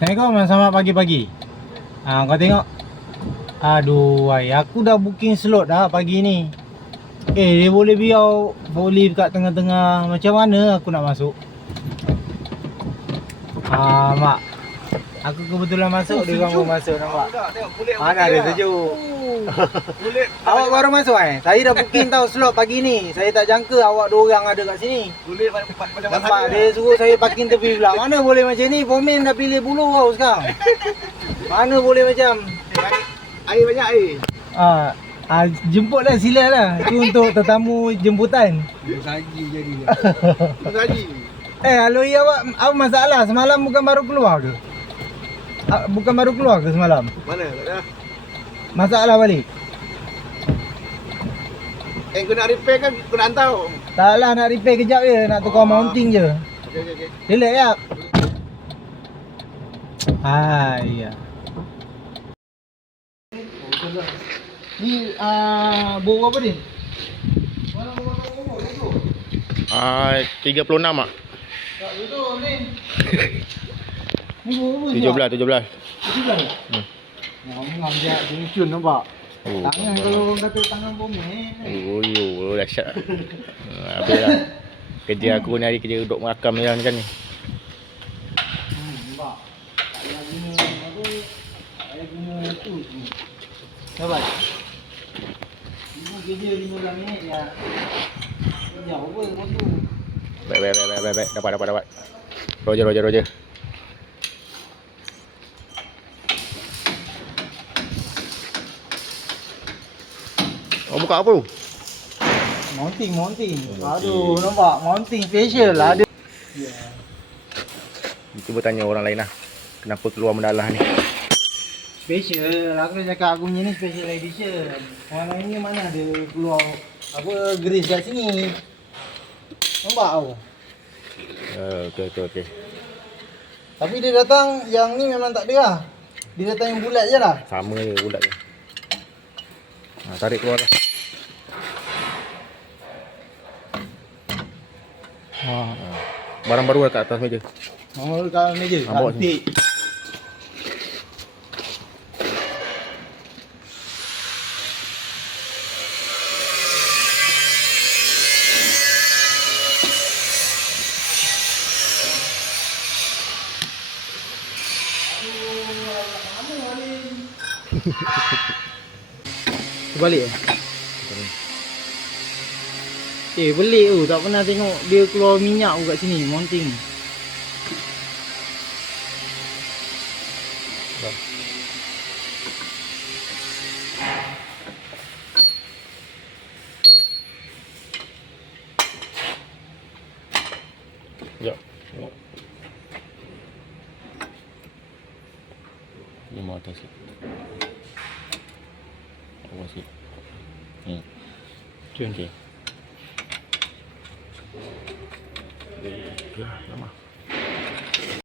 Assalamualaikum, selamat pagi-pagi. Kau tengok. Aduh, aku dah booking slot dah pagi ni. Dia boleh biar boleh kat tengah-tengah. Macam mana aku nak masuk? Mak. Aku kebetulan masuk, dia orang pun masuk, nampak? Mana ada sejuk. Awak baru masuk Saya dah booking tau slot pagi ni. Saya tak jangka awak dua orang ada kat sini. Nampak dia suruh saya parking tepi pula. Mana boleh macam ni? Pomen dah pilih bulu kau sekarang. Mana boleh macam Air banyak air. Jemputlah, silalah. Itu untuk tetamu jemputan. Saji jadilah. Saji. Halo awak, apa masalah? Semalam bukan baru keluar ke? Bukan baru keluar ke semalam? Mana? Tak ada. Masalah balik? Kau nak repair kan? Kau nak hantar? Taklah, nak repair kejap je. Nak tukar mounting je. Okey. Relax ya. Ya. Ni bau apa ni? Mana bau tu? 36 mak. Tak betul ni. Ni bau apa? 17. 17. Ngam je cun nampak. Oh, Tangan kalau orang kata tangan pomen. Oh, dahsyat. Habislah. Kerja aku ni hari kerja duduk merakam ni macam ni. Nampak. Tak payah guna apa? Tak payah guna tu semua. Sabar. Ibu kerja 15 minit ya. Jauh apa motor. Baik. Dapat. Roger. Oh, buka apa tu? Mounting. Aduh, nampak mounting special lah ada. Cuba tanya orang lain lah. Kenapa keluar mendalah ni? Special, aku cakap aku punya ni special edition. Orang lainnya mana ada keluar apa grease kat sini. Nampak tau. Okey. Tapi dia datang yang ni memang tak ada lah. Dia datang yang bulat je lah. Sama je bulat je. Tarik keluar lah. Barang baru dah kat atas meja. Nombor kat meja. Bawa sini. Cantik. Balik pelik tu, tak pernah tengok dia keluar minyak kat sini, mounting. Sekejap. Ni mau atas sikit. Awas sikit. Ni. Cun. Okey. Okey, lama.